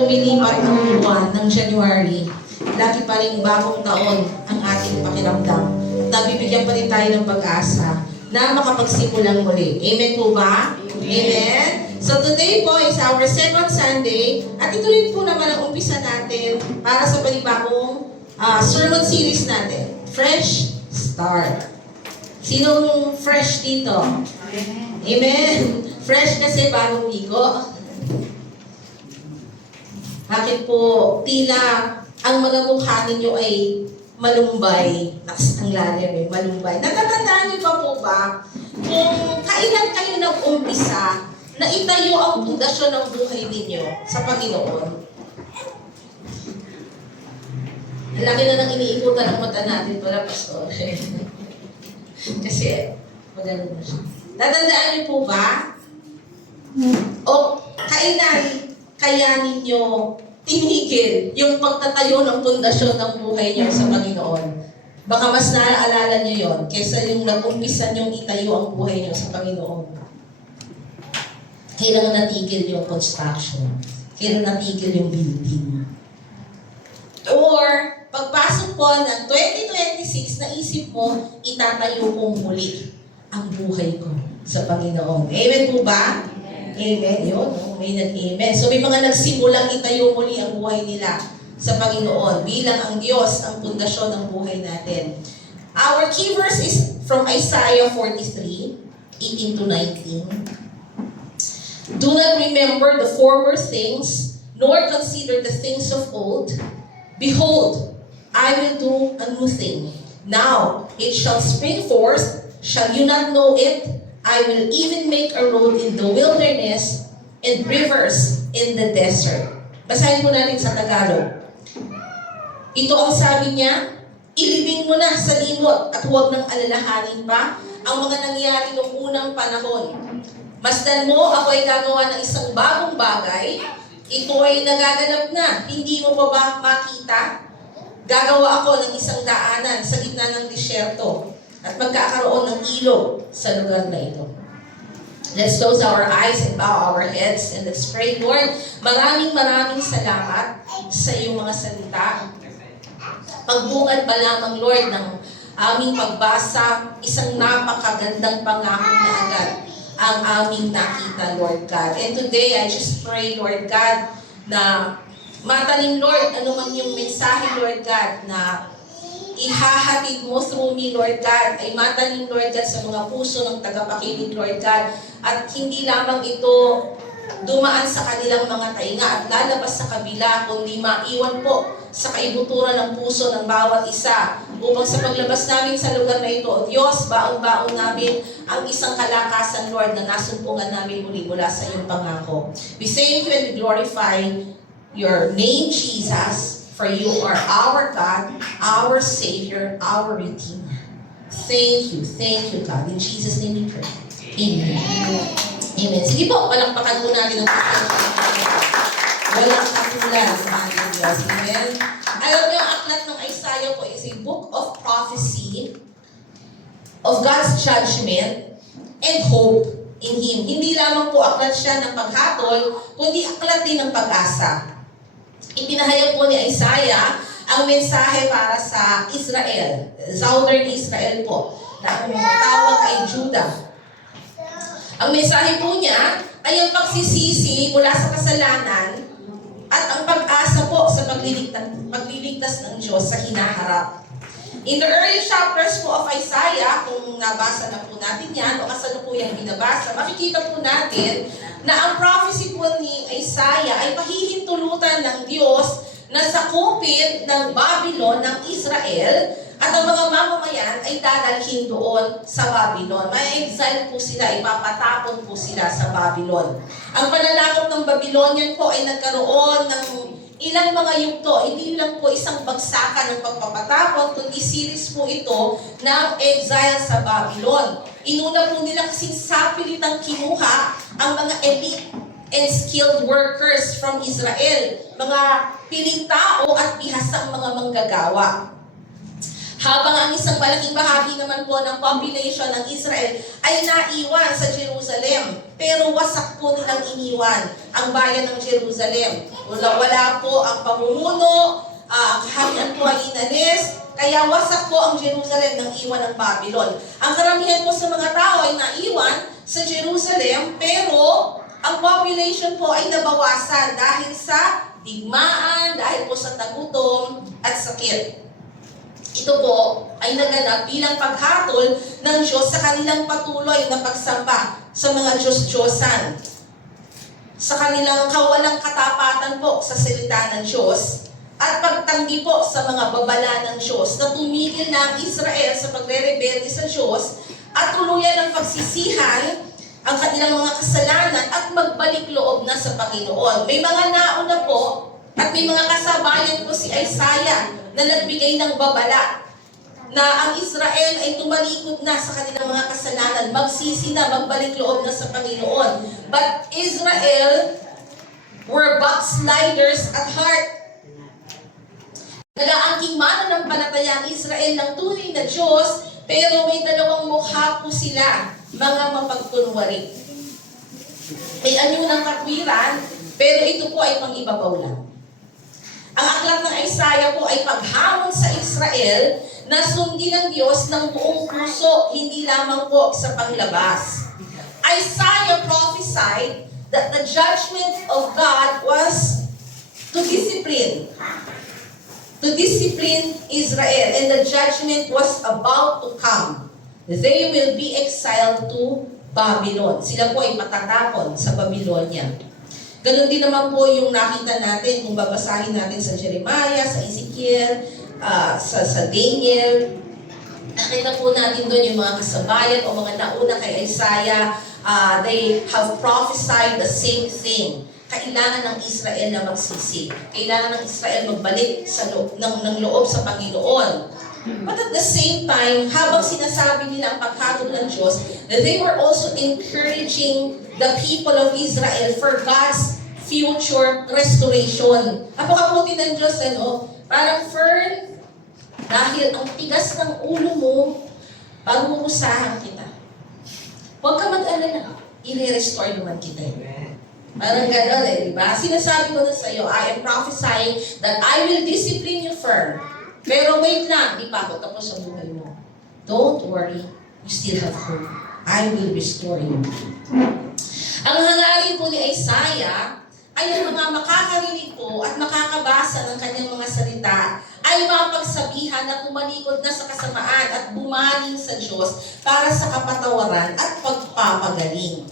Lumilipat ang buwan ng January, lagi pa rin bagong taon ang ating pakiramdam. Nabibigyan pa rin tayo ng pag-asa na makapagsimulang muli. Amen po ba? Amen? So today po is our second Sunday at ito rin po naman ang umpisa natin para sa panibagong sermon series natin. Fresh Start. Sinong fresh dito? Amen? Fresh kasi bagong ligo. Bakit po tila ang mga mukha ninyo ay malumbay? Ang lalim malumbay. Natatandaan niyo pa po ba kung kailan kayo nag-umpisa na itayo ang pundasyon ng buhay ninyo sa Panginoon? Ang laki na nang iniikutan ng mata natin pala, Pastor. Kasi, maganda na siya. Tatandaan niyo po ba? O kailan kaya ninyo tinigil yung pagtatayo ng pundasyon ng buhay niyo sa Panginoon? Baka mas naaalala niyo yon kaysa yung nag-umpisa niyong itayo ang buhay niyo sa Panginoon. Kailan natigil yung construction? Kailan natigil yung building? Or, pagpasok po ng 2026, naisip mo, itatayo kong muli ang buhay ko sa Panginoon. Amen po ba? Amen. Yun, no? May nag-amen. So may mga nagsimulang itayo muli ang buhay nila sa Panginoon bilang ang Diyos ang pundasyon ng buhay natin. Our key verse is from Isaiah 43, 18 to 19. Do not remember the former things, nor consider the things of old. Behold, I will do a new thing. Now it shall spring forth. Shall you not know it? I will even make a road in the wilderness and rivers in the desert. Basahin po natin sa Tagalog. Ito ang sabi niya, ilibing mo na sa limot at huwag nang alalahanin pa ang mga nangyari noong unang panahon. Masdan mo, ako ay gagawa ng isang bagong bagay. Ito ay nagaganap na. Hindi mo pa ba makita? Gagawa ako ng isang daanan sa gitna ng disyerto at magkakaroon ng ilog sa lugar na ito. Let's close our eyes and bow our heads and let's pray. Lord, maraming salamat sa iyong mga salita. Pagbungad pa lamang, Lord, ng aming pagbasa, isang napakagandang pangako na agad ang aming nakita, Lord God. And today, I just pray, Lord God, na matanim, Lord, ano man yung mensahe, Lord God, na ihahatid mo through me, Lord God, ay matanim, Lord God, sa mga puso ng tagapakinig, Lord God, at hindi lamang ito dumaan sa kanilang mga tainga at lalabas sa kabila, kundi maiwan po sa kaibuturan ng puso ng bawat isa upang sa paglabas namin sa lugar na ito, O Diyos, baon-baon namin ang isang kalakasan, Lord, na nasumpungan namin muli mula sa iyong pangako. We thank you and we glorify your name, Jesus, for you are our God, our Savior, our Redeemer. Thank you, God. In Jesus' name we pray. Amen. Amen. Sige po, palakpakan po natin ang walang katulad sa ating Diyos. Amen. Alam niyo, ang aklat ng Isaiah po is a book of prophecy of God's judgment and hope in Him. Hindi lamang po aklat siya ng paghatol, kundi aklat din ng pag-asa. Ipinahayag po ni Isaiah ang mensahe para sa Israel, Southern Israel po, na ang tawag ay Judah. Ang mensahe po niya ay ang pagsisisi mula sa kasalanan at ang pag-asa po sa pagliligtas ng Diyos sa hinaharap. In the early chapters po of Isaiah, kung nabasa na po natin yan, o kasalukuyang binabasa, makikita po natin na ang prophecy po ni Isaiah ay pahihintulutan ng Diyos na sakupin ng Babylon ng Israel at ang mga mamamayan ay dadalhin doon sa Babylon. May exile po sila, ipapatapon po sila sa Babylon. Ang pananakop ng Babylonian po ay nagkaroon ng ilang mga yugto, hindi lang po isang bagsakan ng pagpapatapon, kundi series po ito ng exile sa Babylon. Inuna po nila kasing sapilitang kinuha ang mga elite and skilled workers from Israel, mga piling tao at bihasang mga manggagawa. Habang ang isang malaking bahagi naman po ng population ng Israel ay naiwan sa Jerusalem. Pero wasak po nilang iniwan ang bayan ng Jerusalem. Wala po ang pamumuno, kaharian po ay inalis, kaya wasak po ang Jerusalem ng iwan ng Babylon. Ang karamihan po sa mga tao ay naiwan sa Jerusalem, pero ang population po ay nabawasan dahil sa digmaan, dahil po sa tagutom at sakit. Ito po ay naganap bilang paghatol ng Diyos sa kanilang patuloy na pagsamba sa mga Diyos-Diyosan. Sa kanilang kawalang katapatan po sa salita ng Diyos at pagtanggi po sa mga babala ng Diyos na tumigil na ang Israel sa pagre-rebelde sa Diyos at tuluyan ng pagsisihan ang kanilang mga kasalanan at magbalik loob na sa Panginoon. May mga nauna po at may mga kasabayan po si Isaiah na nagbigay ng babala na ang Israel ay tumalikod na sa kanilang mga kasalanan, magsisi na, magbalik loob na sa Panginoon. But Israel were backsliders at heart. Nag-aangking mananampalataya ang Israel ng tunay na Diyos, pero may dalawang mukha po sila, mga mapagkunwari. May anyo ng katwiran, pero ito po ay pang-ibabaw lang. Ang aklat ng Isaiah po ay paghamon sa Israel na sundin ng Diyos ng buong puso, hindi lamang po sa panglabas. Isaiah prophesied that the judgment of God was to discipline Israel, and the judgment was about to come. They will be exiled to Babylon. Sila po ay matatapon sa Babylonia. Ganon din naman po yung nakita natin kung babasahin natin sa Jeremiah, sa Ezekiel, sa Daniel. Nakita po natin doon yung mga kasabayan o mga nauna kay Isaiah. They have prophesied the same thing. Kailangan ng Israel na magsisi. Kailangan ng Israel magbalik ng loob sa Panginoon. But at the same time, habang sinasabi nila ang paghatol ng Diyos, they were also encouraging the people of Israel for God's future restoration. Napakabuti ng Diyos, ano? Parang, Fern, dahil ang tigas ng ulo mo, parurusahan kita. Huwag ka mag-alala, i-restore naman kita. Parang gano'n di ba? Sinasabi ko na sa iyo, I am prophesying that I will discipline you, Fern. Pero wait lang, di pa ako tapos ang buhay mo. Don't worry, you still have hope. I will restore you. Ang hangarin po ni Isaiah ay ang mga makakarinig po at makakabasa ng kanyang mga salita ay mapagsabihan na tumalikod na sa kasamaan at bumaling sa Diyos para sa kapatawaran at pagpapagaling.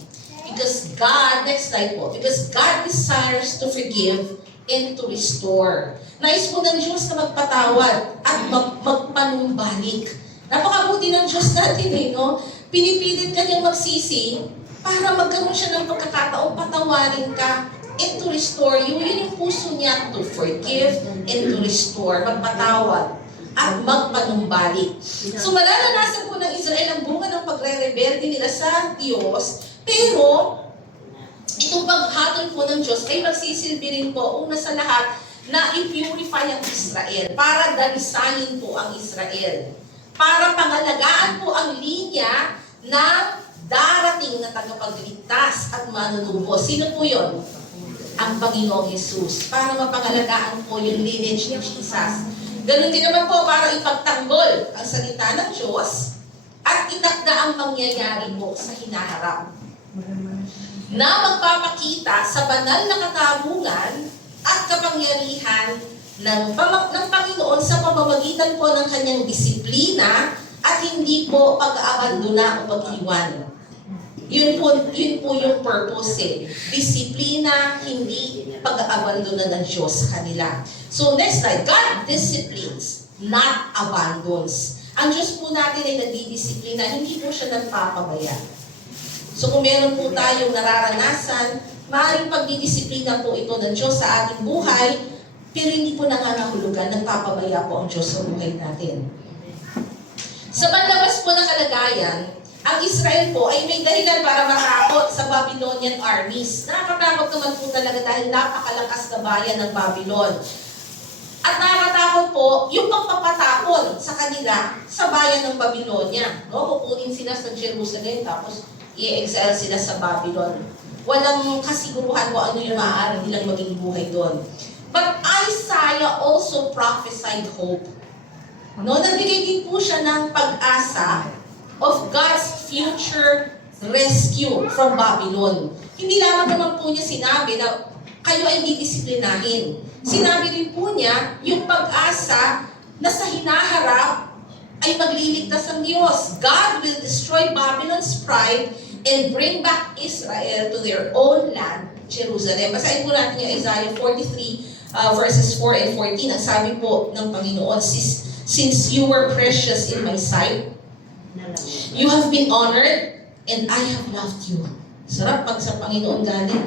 Because God, next slide po, because God desires to forgive and to restore. Nais po ng Diyos na magpatawad at magpanumbalik. Napakabuti ng Diyos natin no? Pinipilit kanyang magsisi para magkaroon siya ng pagkakataong patawarin ka and to restore you. Yun yung puso niya, to forgive and to restore, magpatawad at magpanumbalik. So mararanasan po ng Israel ang bunga ng pagre-rebelde nila sa Diyos, pero itong paghatol po ng Diyos ay magsisilbi rin po, una sa lahat, na i-purify ang Israel, para dalisayin po ang Israel, para pangalagaan po ang linya ng darating na tagapagligtas at manunubos. Sino po yun? Ang Panginoong Jesus, para mapangalagaan po yung lineage ni Jesus. Ganun din naman po para ipagtanggol ang salita ng Diyos at itakda ang mangyayari po sa hinaharap, na magpapakita sa banal na katarungan at kapangyarihan ng Panginoon sa pamamagitan po ng kanyang disiplina at hindi po pag-aabandona o pag-iwan. Yun po yung purpose Disiplina, hindi pag-aabandona ng Diyos sa kanila. So next slide, God disciplines, not abandons. Ang Diyos po natin ay nagdidisiplina, hindi po siya nagpapabaya. So kung meron po tayong nararanasan, maaaring pagdidisiplina po ito ng Diyos sa ating buhay, pero hindi po nangangahulugan, nagpapabaya po ang Diyos sa buhay natin. Sa panlabas po na kalagayan, ang Israel po ay may dahilan para matakot sa Babylonian armies. Nakakatakot naman po talaga dahil napakalakas na bayan ng Babylon. At nakakatakot plano po yung pagpapatapon sa kanila sa bayan ng Babylonia. No? Kukunin sila sa Jerusalem tapos i-exile sila sa Babylon. Walang kasiguruhan kung ano yung maaari nilang maging buhay doon. But Isaiah also prophesied hope. No, nagbigay din po siya ng pag-asa of God's future rescue from Babylon. Hindi lamang naman po niya sinabi na kayo ay didisiplinahin. Sinabi din po niya yung pag-asa na sa hinaharap ay magliligtas ang Diyos. God will destroy Babylon's pride and bring back Israel to their own land, Jerusalem. Basahin po natin yung Isaiah 43 verses 4 and 14. Ang sabi po ng Panginoon, Since you were precious in my sight, you have been honored, and I have loved you. Sarap pag sa Panginoon galing.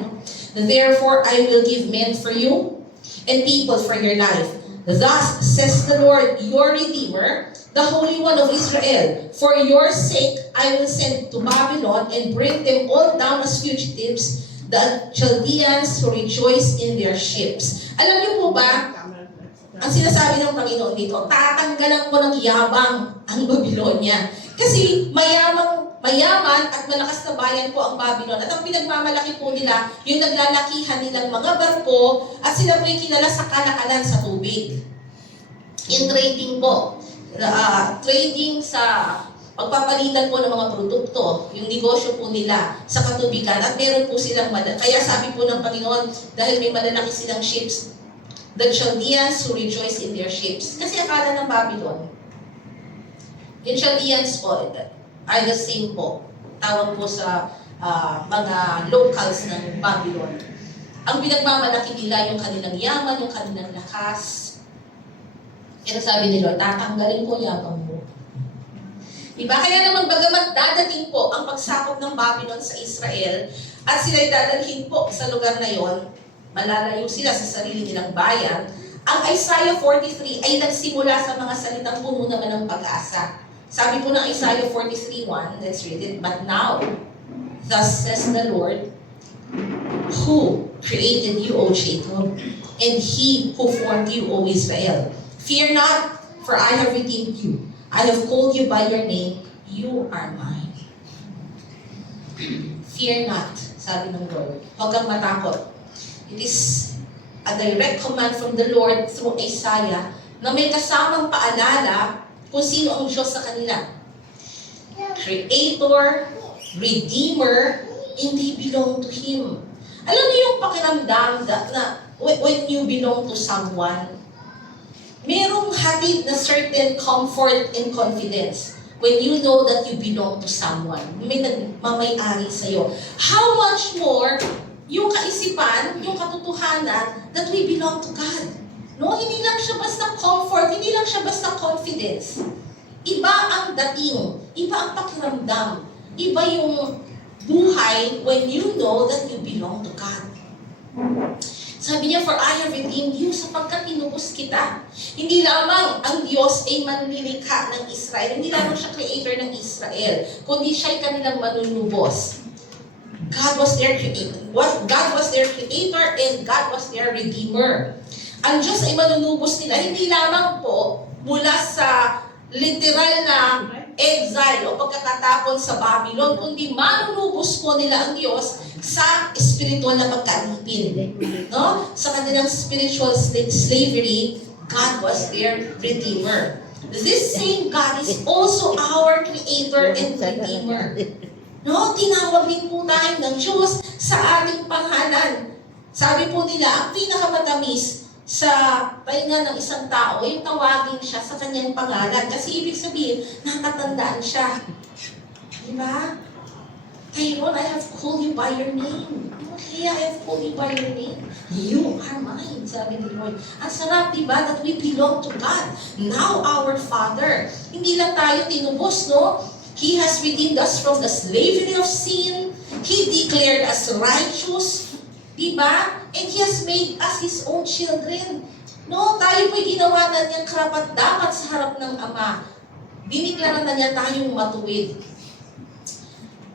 No? Therefore, I will give men for you, and people for your life. Thus says the Lord, your Redeemer, the Holy One of Israel. For your sake, I will send to Babylon and bring them all down as fugitives, the Chaldeans who rejoice in their ships. Alam niyo po ba, ang sinasabi ng Panginoon dito, tatanggalan ko ng yabang ang Babylonia. Kasi mayaman at malakas na bayan po ang Babylon. At ang pinagmamalaki po nila, yung naglalakihan nilang mga barko, at sila po yung kilala sa kalakalan sa tubig. In trading po, trading sa pagpapalitan po ng mga produkto, yung negosyo po nila sa katubigan, at meron po silang kaya sabi po ng Panginoon, dahil may malalaki silang ships, the Chaldeans who rejoice in their ships. Kasi akala ng Babylon, yung Chaldeans po, are the same po. Tawag po sa mga locals ng Babylon. Ang pinagmamalaki nila yung kanilang yaman, yung kanilang lakas. Kaya sabi ni Lord, tatanggalin ko yabang mo. Diba? Kaya naman bagamat dadating po ang pagsakop ng Babylon sa Israel at sila'y dadalhin po sa lugar na yon, malalayo sila sa sarili nilang bayan, ang Isaiah 43 ay nagsimula sa mga salitang puno naman ng pag-asa. Sabi po ng Isaiah 43:1, let's read it, But now, thus says the Lord, who created you, O Jacob, and He who formed you, O Israel. Fear not, for I have redeemed you. I have called you by your name, you are mine. Fear not, sabi ng Lord. Huwag kang matakot. It is a direct command from the Lord through Isaiah na may kasamang paalala kung sino ang Diyos sa kanila. Creator, Redeemer, and they belong to Him. Alam niyo yung pakiramdam na when you belong to someone, merong hatid na certain comfort and confidence when you know that you belong to someone. May nagmamay-ari sa'yo. How much more yung kaisipan, yung katotohanan that we belong to God. No, hindi lang siya basta comfort, hindi lang siya basta confidence. Iba ang dating, iba ang pakiramdam, iba yung buhay when you know that you belong to God. Sabi niya, for I have redeemed you sapagkat tinubos kita. Hindi lamang ang Diyos ay manlilikha ng Israel, hindi lamang siya creator ng Israel, kundi siya'y kanilang manunubos. God was their creator. God was their creator and God was their redeemer. Ang Diyos ay manunubos nila, hindi lamang po mula sa literal na exile o pagkakatapon sa Babylon, kundi manunubos po nila ang Diyos sa spiritual na pagkalipin. No? Sa kanilang spiritual slavery, God was their redeemer. This same God is also our creator and redeemer. No, tinawag din po tayo ng Diyos sa ating pangalan. Sabi po nila, ang pinakamatamis sa pahinga ng isang tao, yung tawagin siya sa kanyang pangalan. Kasi ibig sabihin, nakatandaan siya. Diba? Aaron, I have called you by your name. Okay, I have called you by your name. You are mine, sabi ni Lord. Ang sarap, diba, that we belong to God. Now, our Father. Hindi lang tayo tinubos, no? He has redeemed us from the slavery of sin. He declared us righteous. Diba? And He has made us His own children. No, tayo po'y ginawa na niyang karapat-dapat sa harap ng Ama. Diniklara na niya tayong matuwid.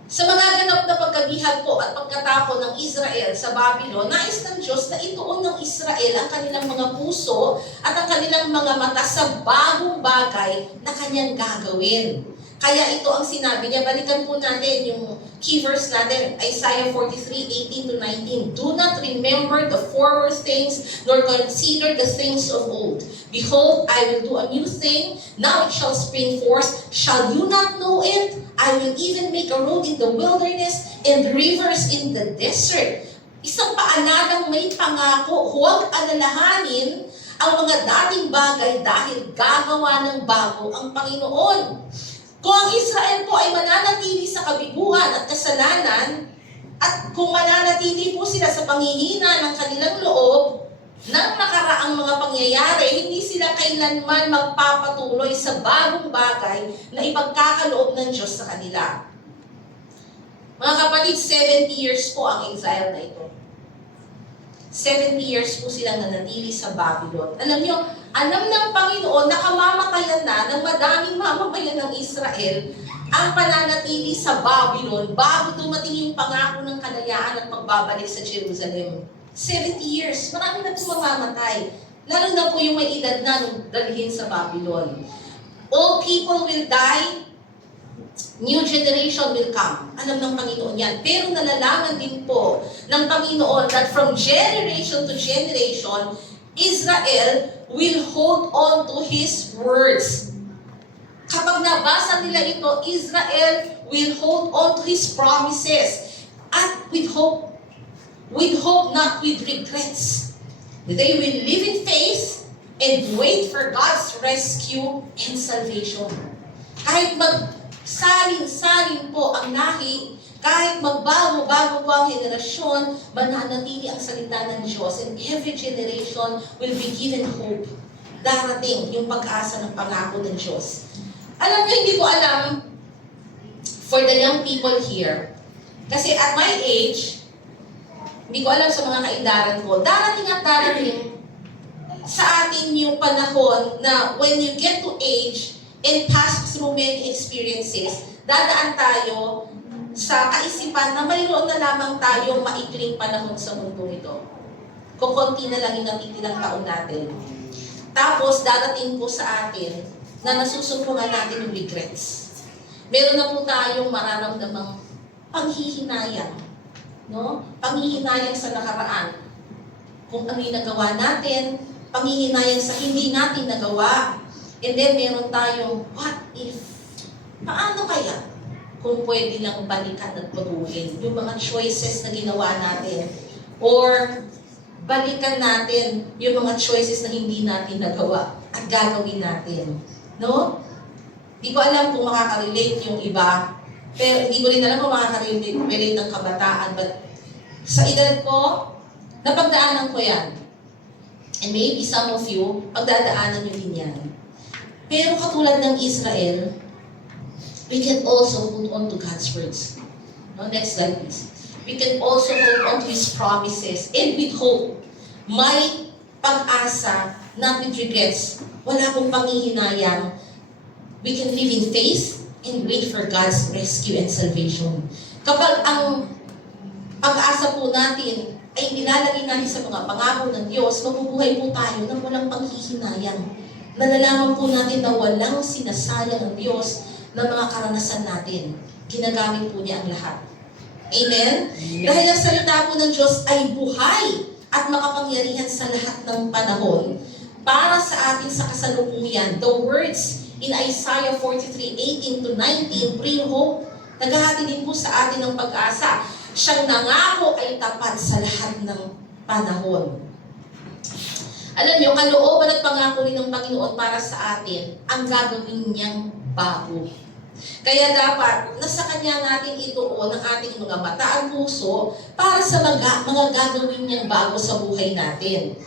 Sa magaganap na pagkabihag po at pagkatapon ng Israel sa Babylon, nais ng Diyos na ituon ng Israel ang kanilang mga puso at ang kanilang mga mata sa bagong bagay na kanyang gagawin. Kaya ito ang sinabi niya. Balikan po natin yung key verse natin, Isaiah 43:18-19. Do not remember the former things, nor consider the things of old. Behold, I will do a new thing. Now it shall spring forth. Shall you not know it? I will even make a road in the wilderness and rivers in the desert. Isang paalalang may pangako, huwag alalahanin ang mga dating bagay dahil gagawa ng bago ang Panginoon. Kung ang Israel po ay mananatili sa kabiguan at kasalanan, at kung mananatili po sila sa panghihina ng kanilang loob, ng nakaraang mga pangyayari, hindi sila kailanman magpapatuloy sa bagong bagay na ipagkakaloob ng Diyos sa kanila. Mga kapatid, 70 years po ang exile na ito. 70 years po silang nanatili sa Babylon. Alam niyo, alam ng Panginoon na kamamatayan na ng madaming mamamayan ng Israel ang pananatili sa Babylon bago dumating yung pangako ng kalayaan at pagbabalik sa Jerusalem. 70 years, marami na po mamamatay. Lalo na po yung may edad na nung dalhin sa Babylon. All people will die, new generation will come. Alam ng Panginoon yan. Pero nalalaman din po ng Panginoon that from generation to generation, Israel will hold on to His words. Kapag nabasa nila ito, Israel will hold on to His promises. At with hope, not with regrets. They will live in faith and wait for God's rescue and salvation. Kahit magsaling-saling po ang lahi, kahit magbago-bago po ang henerasyon, mananatili ang salita ng Diyos, and every generation will be given hope. Darating yung pag-asa ng pangako ng Diyos. Alam niyo, hindi ko alam for the young people here, kasi at my age, hindi ko alam sa mga kaidaran ko, darating at darating sa atin yung panahon na when you get to age and pass through many experiences, dadaan tayo sa kaisipan na mayroon na lamang tayong maikling panahon sa mundo ito. Kukunti na lang yung natitilang taon natin. Tapos, dadating po sa atin na nasusumpungan natin yung regrets. Meron na po tayong mararamdamang panghihinayang. No? Panghihinayang sa nakaraan. Kung ano yung nagawa natin, panghihinayang sa hindi natin nagawa. And then meron tayong, what if? Paano kaya? Kung pwede lang balikan at baguhin yung mga choices na ginawa natin. Or balikan natin yung mga choices na hindi natin nagawa at gagawin natin. No? Di ko alam kung makaka-relate yung iba. Pero hindi ko rin alam kung makaka-relate ng kabataan. But sa edad ko, napagdaanan ko yan. And maybe some of you, pagdadaanan nyo din yan. Pero katulad ng Israel, we can also hold on to God's words. No, next slide please. We can also hold on to His promises. And with hope, may pag-asa, not with regrets. Wala pong panghihinayang. We can live in faith and wait for God's rescue and salvation. Kapag ang pag-asa po natin ay nilalagay natin sa mga pangako ng Diyos, mabubuhay po tayo ng walang panghihinayang. Nalalaman po natin na walang sinasayang ang Diyos ng mga karanasan natin. Ginagamit po niya ang lahat. Amen? Dahil ang salita po ng Diyos ay buhay at makapangyarihan sa lahat ng panahon para sa atin sa kasalukuyan. The words in Isaiah 43:18-19 bring hope. Naghahati din po sa atin ng pag-asa. Siyang nangako ay tapat sa lahat ng panahon. Alam niyo, kalooban at pangako rin ng Panginoon para sa atin ang gagawin niyang bago. Kaya dapat, nasa Kanya natin ituon ang ating mga mata at puso para sa mga gagawin niyang bago sa buhay natin.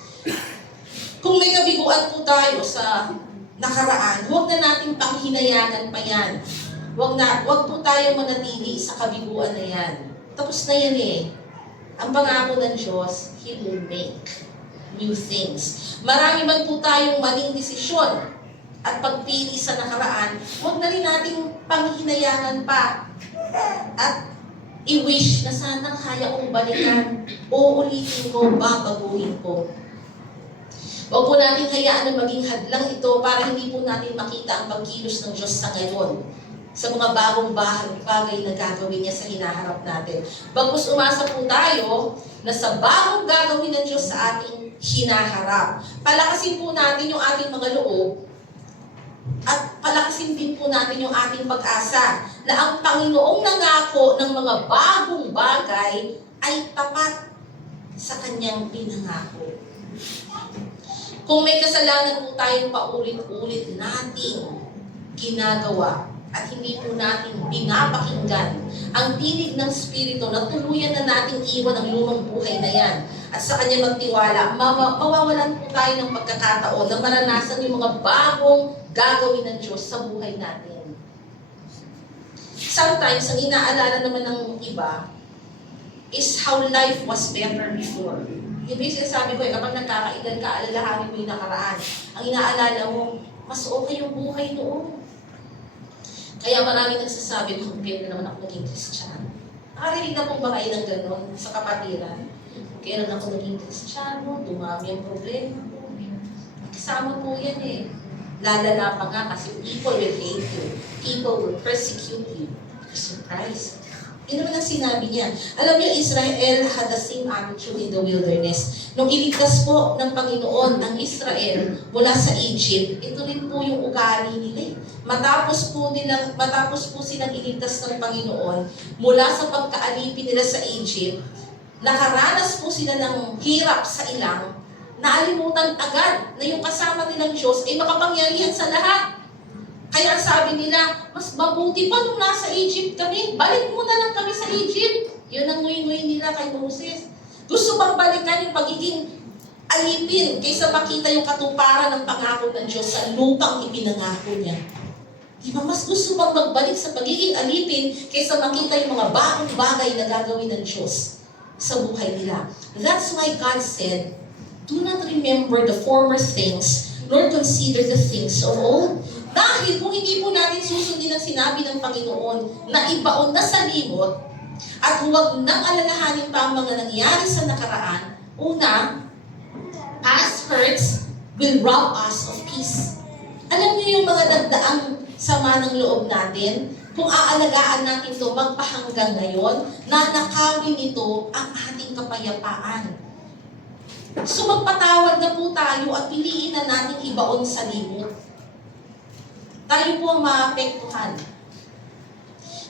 Kung may kabiguan po tayo sa nakaraan, huwag na nating panghinayanan pa yan. Huwag po tayong manatili sa kabiguan na yan. Tapos na yan eh. Ang pangako ng Diyos, He will make new things. Marami man po tayong maling desisyon at pagpili sa nakaraan, huwag na rin nating panghinayangan pa. At i-wish na sana kaya kong balikan, uulitin ko, babaguhin ko. Huwag po natin hayaan na maging hadlang ito para hindi po natin makita ang pagkilos ng Diyos sa ngayon, sa mga bagong bagay na gagawin niya sa hinaharap natin. Bagkus umasa po tayo na sa bagong gagawin ng Diyos sa ating hinaharap. Palakasin po natin yung ating mga loob at palakasin din po natin yung ating pag-asa na ang Panginoong nangako ng mga bagong bagay ay tapat sa Kanyang pinangako. Kung may kasalanan po tayong paulit-ulit nating ginagawa at hindi po natin pinapakinggan ang tinig ng Espiritu na tuluyan na nating iwan ang lumang buhay na yan at sa Kanya magtiwala, mawawalan po tayo ng pagkakataon na maranasan yung mga bagong gagawin ng Diyos sa buhay natin. Sometimes, ang inaalala naman ng iba is how life was better before. Yung sinasabi ko, kapag nagkakaedad ka, alalahanin mo yung nakaraan. Ang inaalala mo, mas okay yung buhay noon. Kaya maraming nagsasabi, kaya na naman ako naging Kristiyano. Nakarinig na po ba kayo ng gano'n sa kapatiran? Kaya na ako naging Kristiyano, dumami ang problema ko. Kasama po yan eh. Lalala pa nga kasi people will hate you. People will persecute you. Because of Christ. Yun naman ang sinabi niya. Alam niyo, Israel had the same attitude in the wilderness. Nung iligtas po ng Panginoon ang Israel mula sa Egypt, ito rin po yung ugali nila. Matapos po silang iligtas ng Panginoon mula sa pagkaalipin nila sa Egypt, nakaranas po sila ng hirap sa ilang, naalimutan agad na yung kasama nilang Diyos ay makapangyarihan sa lahat. Kaya sabi nila, mas mabuti pa nung nasa Egypt kami. Balik mo na lang kami sa Egypt. Yun ang nguy-nguy nila kay Moses. Gusto bang balikan yung pagiging alipin kaysa makita yung katuparan ng pangako ng Diyos sa lupang ipinangako niya? Di ba mas gusto bang magbalik sa pagiging alipin kaysa makita yung mga bagong bagay na gagawin ng Diyos sa buhay nila? That's why God said, do not remember the former things, nor consider the things of old. Dahil kung hindi po natin susundin ang sinabi ng Panginoon na ibaon na sa limot at huwag nang alalahanin pa ang mga nangyari sa nakaraan, una, past hurts will rob us of peace. Alam niyo yung mga nagdaang sama ng loob natin, kung aalagaan natin ito magpahanggang ngayon, nanakawin ito ang ating kapayapaan. So magpatawad na po tayo at piliin na natin ibaon sa limot. Tayo po ang maapektuhan.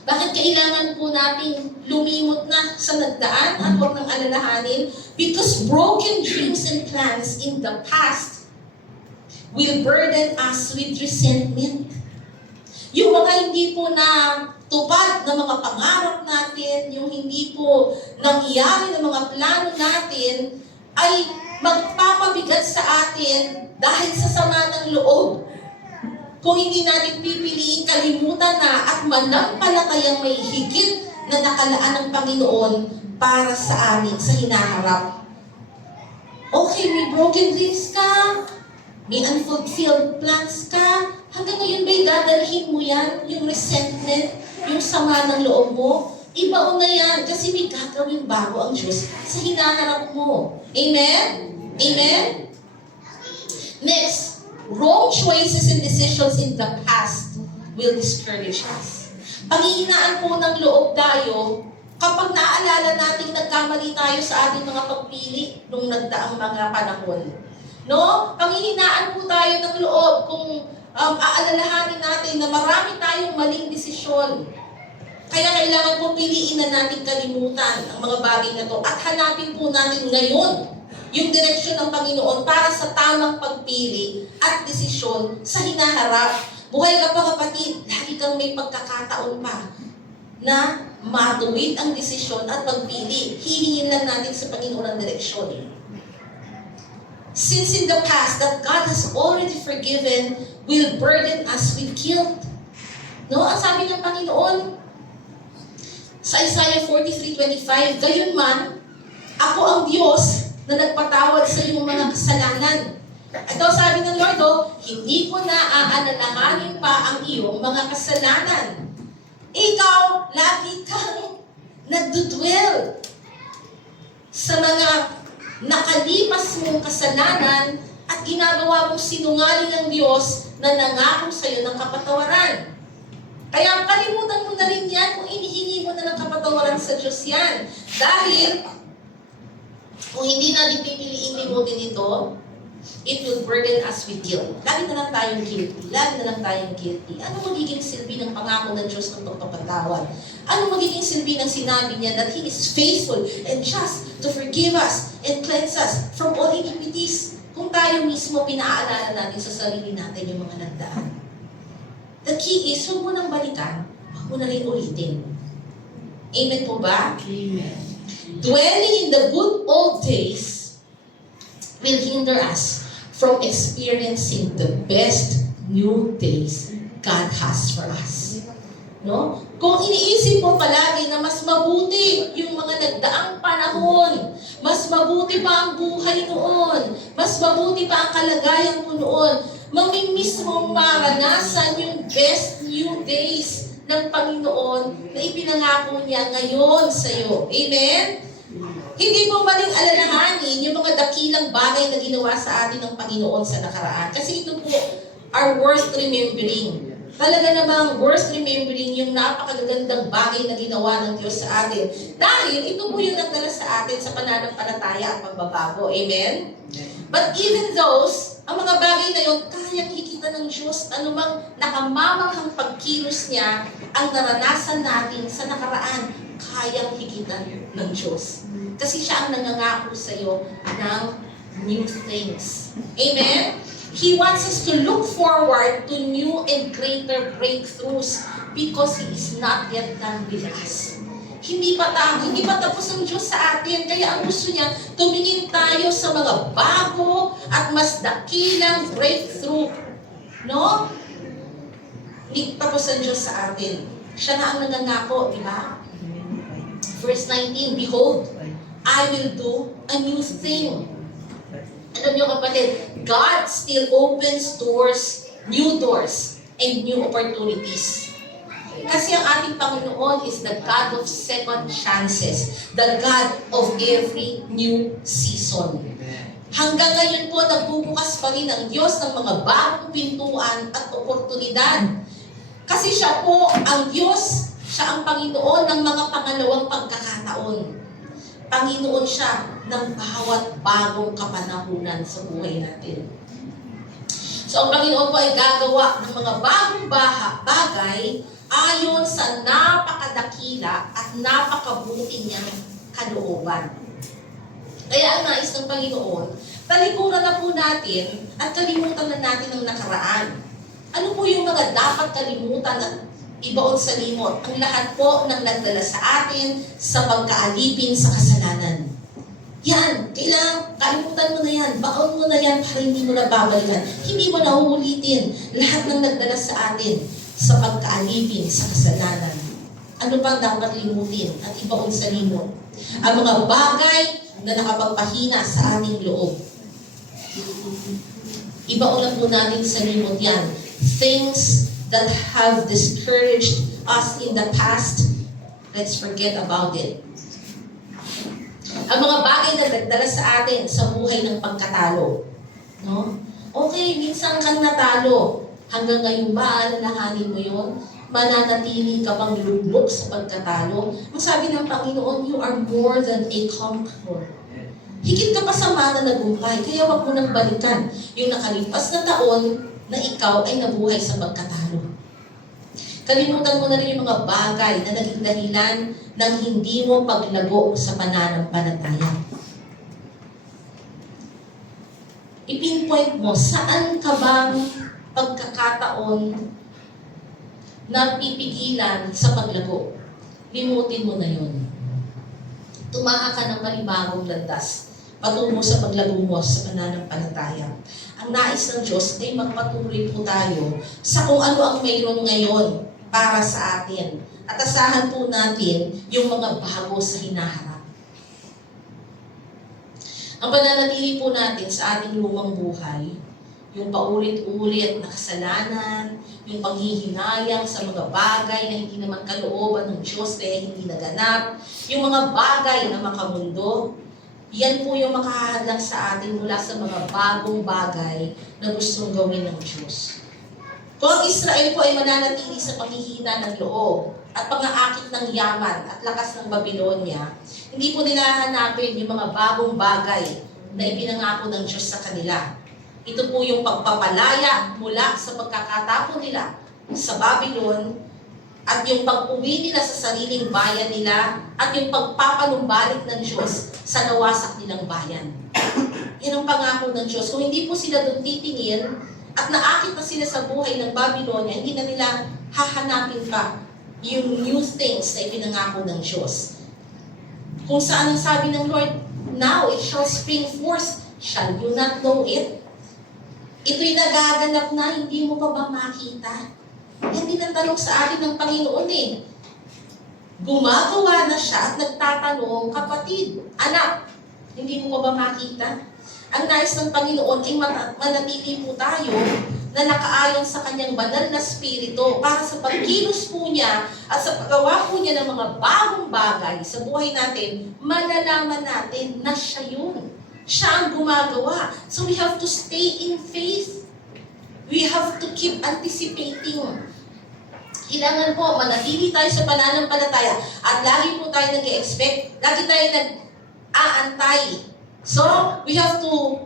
Bakit kailangan po natin lumimot na sa nagdaan at huwag nang alalahanin? Because broken dreams and plans in the past will burden us with resentment. Yung mga hindi po na tupad na mga pangarap natin, yung hindi po nangyari na mga plano natin, ay magpapabigat sa atin dahil sa sama ng loob. Kung hindi natin pipiliin kalimutan na at manampalatayang may higit na nakalaan ng Panginoon para sa amin sa hinaharap. Okay, may broken dreams ka, may unfulfilled plans ka, hanggang ngayon ba'y dadalhin mo yan, yung resentment, yung sama ng loob mo? Ibaon na yan kasi may gagawin bago ang Diyos sa hinaharap mo. Amen? Amen? Next, wrong choices and decisions in the past will discourage us. Panghihinaan po ng loob tayo kapag naaalala natin nagkamali tayo sa ating mga pagpili nung nagdaang mga panahon. No? Panghihinaan po tayo ng loob kung aalalahanin natin na marami tayong maling desisyon. Kaya kailangan po piliin na natin kalimutan ang mga bagay na to at hanapin po natin ngayon yung direksyon ng Panginoon para sa tamang pagpili at desisyon sa hinaharap. Buhay ka pa kapatid, lagi kang may pagkakataon pa na matuwid ang desisyon at pagpili. Hihingin lang natin sa Panginoon ang direksyon. Since in the past that God has already forgiven will burden us with guilt. No? Ang sabi ng Panginoon sa Isaiah 43:25, gayon man, ako ang Diyos na nagpatawad sa iyong mga kasalanan. Ito sabi ng Lord, hindi ko na aanalanghanin pa ang iyong mga kasalanan. Ikaw, lagi kang nagdudwell sa mga nakalipas mong kasalanan at ginagawa mong sinungaling ng Diyos na nangako sa iyo ng kapatawaran. Kaya kalimutan mo na rin yan kung inihingi mo na ng kapatawaran sa Diyos yan. Dahil, kung hindi natin pipiliin limutin ito, it will burden us with guilt. Lagi na lang tayong guilty. Lagi na lang tayong guilty. Ano magiging silbi ng pangako ng Diyos ng pagpapatawad? Ano magiging silbi ng sinabi niya that He is faithful and just to forgive us and cleanse us from all iniquities? Kung tayo mismo pinaalala natin sa sarili natin yung mga nagdaan. The key is, huwag mo nang balikan, huwag mo na rin ulitin. Amen po ba? Amen. Dwelling in the good old days will hinder us from experiencing the best new days God has for us. No? Kung iniisip mo palagi na mas mabuti yung mga nagdaang panahon, mas mabuti pa ang buhay noon, mas mabuti pa ang kalagayan mo noon, mamimiss mong maranasan yung best new days ng Panginoon na ipinangako niya ngayon sa iyo. Amen? Hindi mo maling alalahanin yung mga dakilang bagay na ginawa sa atin ng Panginoon sa nakaraan. Kasi ito po are worth remembering. Talaga namang worth remembering yung napakagandang bagay na ginawa ng Diyos sa atin. Dahil ito po yung nagdala sa atin sa pananampalataya at pagbabago. Amen? But even those, ang mga bagay na yun, kayang hikita ng Diyos. Anumang nakamamanghang pagkilos niya, ang naranasan natin sa nakaraan, kayang hikitan ng Diyos. Kasi siya ang nangangako sa iyo ng new things. Amen? He wants us to look forward to new and greater breakthroughs because He is not yet done with us. Hindi pa tapos ang Diyos sa atin. Kaya ang gusto niya, tumingin tayo sa mga bago at mas dakilang breakthrough. No? Hindi tapos ang Diyos sa atin. Siya na ang nangangako, di ba? Verse 19, Behold, I will do a new thing. Alam niyo kapatid, God still opens doors, new doors, and new opportunities. Kasi ang ating Panginoon is the God of second chances, the God of every new season. Hanggang ngayon po, nagbubukas pa rin ang Diyos ng mga bagong pintuan at oportunidad. Kasi siya po ang Diyos, siya ang Panginoon ng mga pangalawang pagkakataon. Panginoon siya ng bawat bagong kapanahunan sa buhay natin. So, ang Panginoon po ay gagawa ng mga bagong bagay ayon sa napakadakila at napakabuti niyang kalooban. Kaya ang nais ng Panginoon, talikuran na po natin at kalimutan na natin ang nakaraan. Ano po yung mga dapat kalimutan at ibaon sa limot? Ang lahat po ng nagdala sa atin sa pagkaalipin sa kasalanan. Yan, kailangan kalimutan mo na yan, baon mo na yan para hindi mo na babalikan. Hindi mo na uulitin lahat ng nagdala sa atin sa pagkaalipin sa kasalanan. Ano pang dapat limutin at ibaon sa limot? Ang mga bagay na nakapagpahina sa ating loob. Ibaon na po natin sa limot yan. Things that have discouraged us in the past, let's forget about it. Ang mga bagay na nagdala sa atin sa buhay ng pagkatalo. No? Okay, minsan kang natalo. Hanggang ngayon ba, alalahanin mo yun? Mananatili ka bang lugmok sa pagkatalo? Ang sabi ng Panginoon, you are more than a conqueror. Higit ka pa sa mana nagumpay, kaya wag mo nang balikan yung nakalipas na taon na ikaw ay nabuhay sa pagkatalo. Kalimutan mo na rin yung mga bagay na naging dahilan ng hindi mo paglago sa pananampalataya. I-pinpoint mo, saan ka bang pagkakataon na pipigilan sa paglago? Limutin mo na yun. Tumaha ka ng panibagong landas patungo sa paglago mo sa pananampalataya. Ang nais ng Diyos ay magpatuloy po tayo sa kung ano ang mayroon ngayon para sa atin. At asahan po natin yung mga bago sa hinaharap. Ang pananatili po natin sa ating lumang buhay Yung paulit-ulit na kasalanan, yung panghihinayang sa mga bagay na hindi naman kalooban ng Diyos kaya hindi naganap, yung mga bagay na makamundo, yan po yung makahadlang sa atin mula sa mga bagong bagay na gustong gawin ng Diyos. Kung ang Israel po ay mananatili sa panghihina ng loob at pangaakit ng yaman at lakas ng Babylonia, hindi po nila hahanapin yung mga bagong bagay na ipinangako ng Diyos sa kanila. Ito po yung pagpapalaya mula sa pagkakatapon nila sa Babylon at yung pag-uwi nila sa sariling bayan nila at yung pagpapanumbalik ng Diyos sa nawasak nilang bayan. Yan ang pangako ng Diyos. Kung hindi po sila doon titingin at naakit na sila sa buhay ng Babylonia, hindi na nila hahanapin pa yung new things na ipinangako ng Diyos. Kung saan ang sabi ng Lord, now it shall spring forth. Shall you not know it? Ito'y nagaganap na, hindi mo pa ba makita? Yan din ang tanong sa atin ng Panginoon eh. Gumagawa na siya at nagtatanong, kapatid, anak, hindi mo pa ba makita? Ang nais ng Panginoon ay manatili po tayo na nakaayon sa kanyang banal na spirito para sa pagkilos po niya at sa paggawa po niya ng mga bagong bagay sa buhay natin, malalaman natin na siya yun. Siya ang gumagawa. So we have to stay in faith. We have to keep anticipating. Kailangan po, manatili tayo sa pananampalataya at lagi po tayo nag-expect, lagi tayo nag-aantay. So, we have to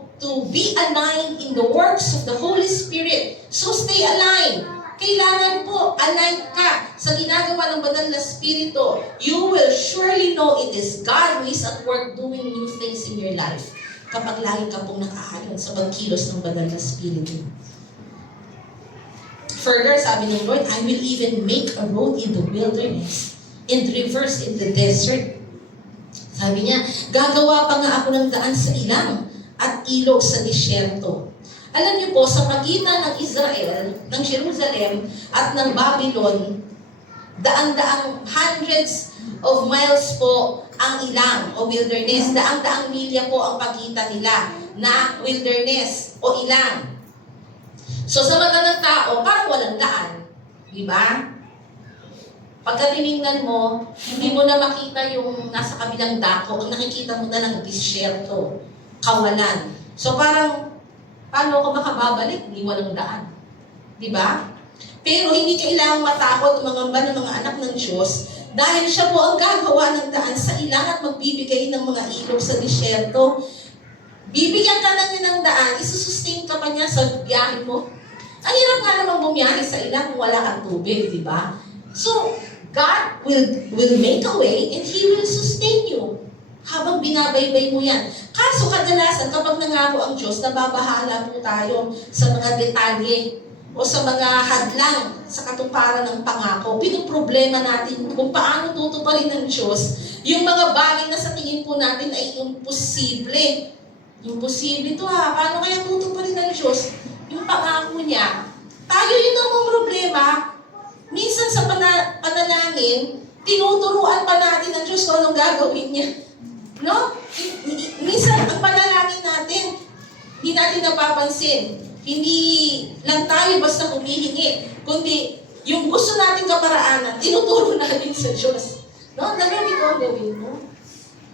be aligned in the works of the Holy Spirit. So, stay aligned. Kailangan po, aligned ka sa ginagawa ng banal na Spirito. You will surely know it is God who is at work doing new things in your life kapag lagi ka pong nakaayon sa pagkilos ng banal na Spirito. Further, sabi ng Lord, I will even make a road in the wilderness and rivers in the desert. Sabi niya, gagawa pa nga ako ng daan sa ilang at ilog sa disyerto. Alam niyo po, sa pagitan ng Israel, ng Jerusalem at ng Babylon, daan-daang hundreds of miles po ang ilang o wilderness. Daang-daang milya po ang pagitan nila na wilderness o ilang. So sa mata ng tao, parang walang daan. Di ba? Pagka tinignan mo, hindi mo na makita yung nasa kabilang dako. Ang nakikita mo na ng disyerto, kawalan. So parang, paano ka makababalik? Hindi walang daan. Di ba? Pero hindi kailangang matakot ang mga anak ng Diyos dahil siya po ang gagawa ng daan sa ilang at magbibigay ng mga ilog sa disyerto. Bibigyan ka lang niya ng daan, isusustain ka pa niya sa biyahe mo. Ang hirap nga naman bumiyahe sa ilang kung wala kang tubig, di ba? So, God will make a way and He will sustain you habang binabaybay mo yan. Kaso kadalasan, kapag nangako ang Diyos, nababahala po tayo sa mga detalye o sa mga hadlang sa katuparan ng pangako. Pinoproblema natin kung paano tutuparin ng Diyos yung mga bagay na sa tingin po natin ay imposible. Imposible ito ha. Paano kaya tutuparin ng Diyos yung pangako niya? Tayo yun ang problema. Minsan sa panalangin, tinuturuan pa natin ng Diyos kung anong gagawin niya. No? Minsan ang panalangin natin, hindi natin napapansin. Hindi lang tayo basta humihingi, kundi yung gusto nating kaparaanan, tinuturo natin sa Diyos. No? Lalo dito ang gawin mo.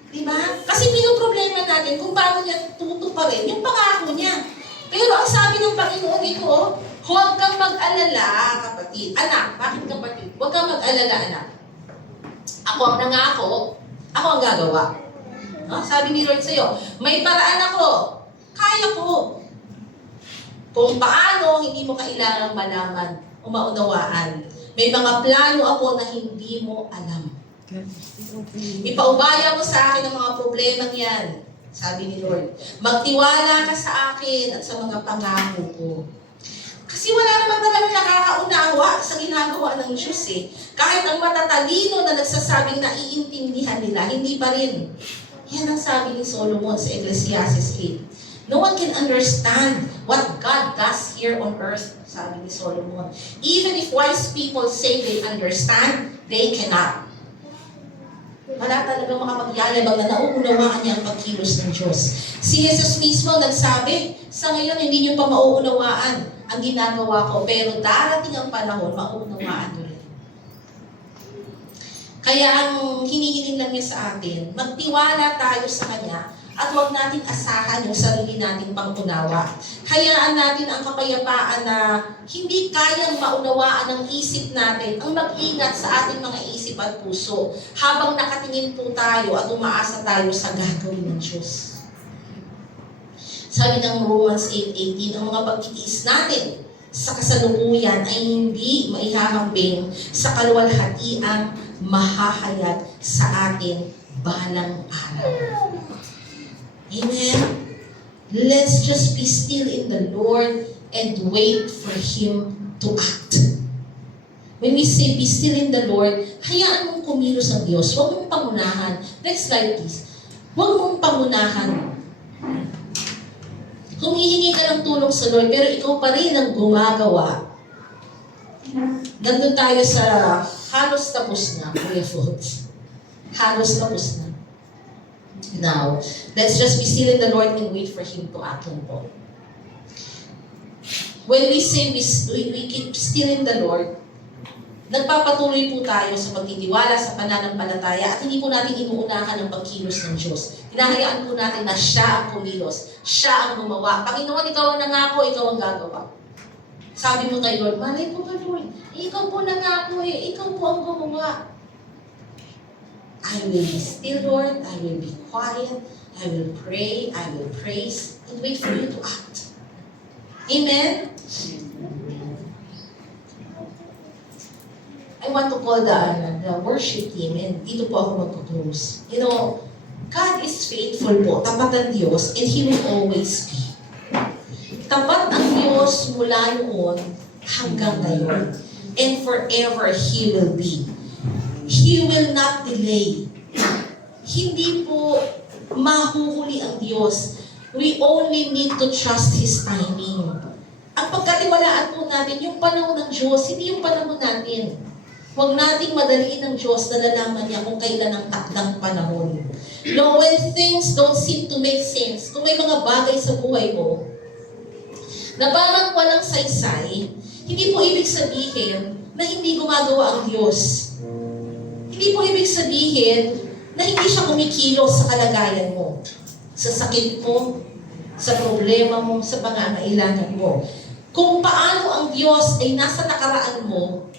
Diba? Kasi pinoproblema natin kung paano niya tutuparin yung pangako niya. Pero ang sabi ng Panginoon ito, huwag kang mag-alala, kapatid. Anak, bakit kapatid? Huwag kang mag-alala, anak. Ako ang nangako, ako ang gagawa. No? Sabi ni Lord sa'yo, may paraan ako, kaya ko. Kung paano, hindi mo kailangang malaman o maunawaan. May mga plano ako na hindi mo alam. Ipaubaya mo sa akin ang mga problemang yan. Sabi ni Lord, magtiwala ka sa akin at sa mga pangako ko. Kasi wala naman talaga nakakaunawa sa ginagawa ng Diyos eh. Kahit ang matatalino na nagsasabing naiintindihan nila, hindi pa rin. Yan ang sabi ni Solomon sa Ecclesiastes 8. No one can understand what God does here on earth, sabi ni Solomon. Even if wise people say they understand, they cannot. Wala talagang makapagyayabang na nauunawaan niya ang pagkilos ng Diyos. Si Jesus mismo nagsabi, sa ngayon hindi niyo pa mauunawaan ang ginagawa ko, pero darating ang panahon, mauunawaan niyo rin. Kaya ang hinihiling lang niya sa atin, magtiwala tayo sa Kanya at huwag natin asahan yung sarili nating pangunawa. Hayaan natin ang kapayapaan na hindi kayang maunawaan ng isip natin ang mag-ingat sa ating mga isip at puso habang nakatingin po tayo at umaasa tayo sa gagawin ng Diyos. Sabi ng Romans 8:18, ang mga pagtitiis natin sa kasalukuyan ay hindi maihahambing sa kaluwalhatiang mahahayag sa atin balang araw. Amen? Let's just be still in the Lord and wait for Him to act. When we say be still in the Lord, hayaan mong kumilos ang Diyos. Huwag mong pangunahan. Next slide please. Huwag mong pangunahan. Humihingi ka ng tulong sa Lord, pero ikaw pa rin ang gumagawa. Nandun tayo sa halos tapos na, Kuya Folks. Halos tapos na. Now, let's just be still in the Lord and wait for Him to act po. When we say we keep still in the Lord, nagpapatuloy po tayo sa pagtitiwala, sa pananampalataya, at hindi po natin inuunahan ang pagkilos ng Diyos. Hinahayaan po natin na Siya ang kumilos. Siya ang gumawa. Panginoon, Ikaw ang nangako, Ikaw ang gagawa. Sabi mo kay Lord, malay po ba Lord? Ikaw po nangako Ikaw po ang gumawa. I will be still, Lord. I will be quiet. I will pray. I will praise. And wait for You to act. Amen? I want to call the worship team, and dito po ako mag-close. You know, God is faithful po. Tapat ang Diyos, and He will always be. Tapat ang Diyos mula noon hanggang ngayon. And forever He will be. He will not delay. Hindi po mahuhuli ang Diyos. We only need to trust His timing. Ang pagkatiwalaan po natin, yung panahon ng Diyos, hindi yung panahon natin. Huwag nating madaliin ng Diyos na nalaman niya kung kailan ang takdang panahon. No, when things don't seem to make sense, kung may mga bagay sa buhay mo, na parang walang saysay, hindi po ibig sabihin na hindi gumagawa ang Diyos. Hindi po ibig sabihin na hindi siya kumikilos sa kalagayan mo, sa sakit mo, sa problema mo, sa pangangailangan mo. Kung paano ang Diyos ay nasa nakaraan mo,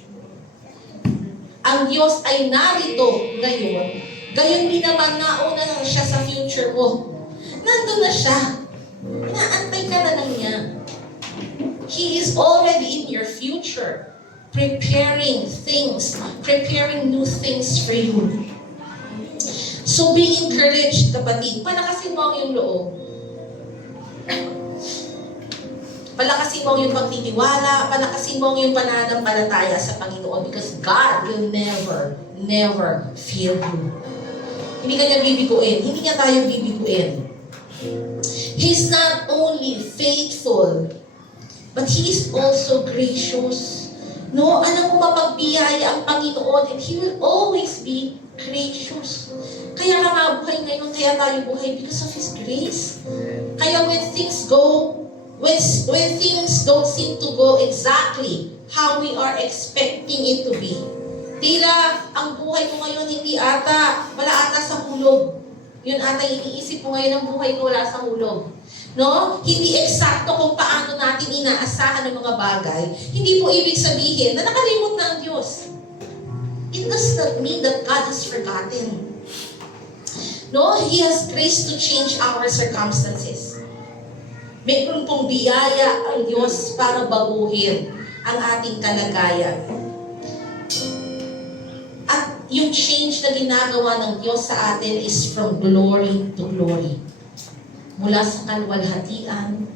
ang Diyos ay narito ngayon, gayon din naman nauna na siya sa future mo. Nandun na siya. Inaantay ka na lang niya. He is already in your future, preparing things, preparing new things for you. So be encouraged, kapatid. Palakasin mo ang iyong loob. Palakasin mo ang iyong pagtitiwala, palakasin mo ang iyong pananampalataya sa Panginoon, because God will never, never fail you. Hindi ka niya bibiguin. Hindi niya tayo bibiguin. He's not only faithful, but He is also gracious. No, alam mo mapagbiyaya ang Panginoon, and He will always be gracious. Kaya ka nga buhay ngayon, kaya tayo buhay because of His grace. Kaya when things don't seem to go exactly how we are expecting it to be, tila ang buhay mo ngayon hindi ata, wala ata sa hulog. Yun ata iniisip mo ngayon ang buhay ko wala sa hulog. No? Hindi eksakto kung paano natin inaasahan ng mga bagay. Hindi po ibig sabihin na nakalimot na ang Diyos. It does not mean that God has forgotten. No? He has grace to change our circumstances. Mayroon pong biyaya ang Diyos para baguhin ang ating kalagayan. At yung change na ginagawa ng Diyos sa atin is from glory to glory. Mula sa kaluwalhatian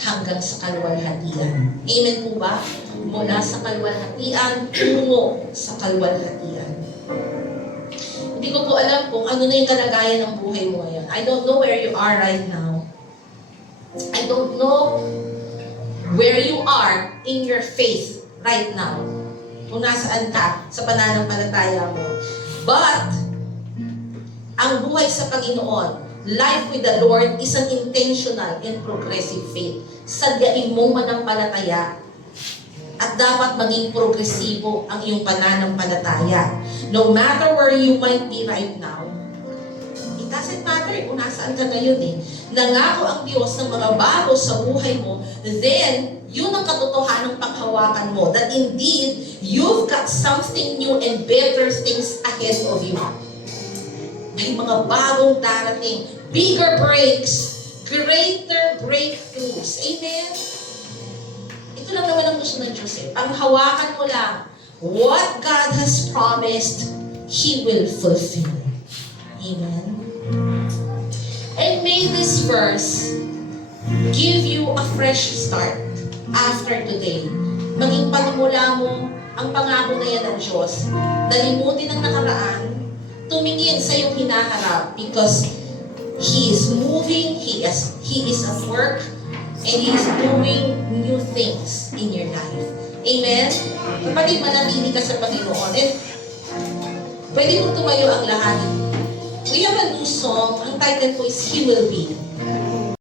hanggang sa kaluwalhatian. Amen po ba? Mula sa kaluwalhatian tungo sa kaluwalhatian. Hindi ko po alam kung ano na yung kalagayan ng buhay mo ngayon. I don't know where you are right now. I don't know where you are in your faith right now. Kung nasaan ka sa pananampalataya mo. But, Ang buhay sa Panginoon, life with the Lord is an intentional and progressive faith. Sadyain mong manampalataya at dapat maging progresibo ang iyong pananampalataya. No matter where you might be right now, it doesn't matter kung nasaan ka ngayon Nangako ang Diyos ng mga bago sa buhay mo, then, yun ang katotohanang panghawakan mo, that indeed, you've got something new and better things ahead of you. May mga bagong darating, bigger breaks, greater breakthroughs. Amen? Ito lang naman ang gusto ng Diyos Ang hawakan mo lang, what God has promised, He will fulfill. Amen? And may this verse give you a fresh start after today. Maging panimula mo ang pangako na yan ng Diyos. Dalimutin ang nakaraan, tumingin sa iyong hinaharap because He is moving, He is at work, and He is doing new things in your life. Amen? Kapatid, manatili ka sa Panginoon. And pwede mo tumayo ang lahat. We have a new song. Ang title po is He Will Be.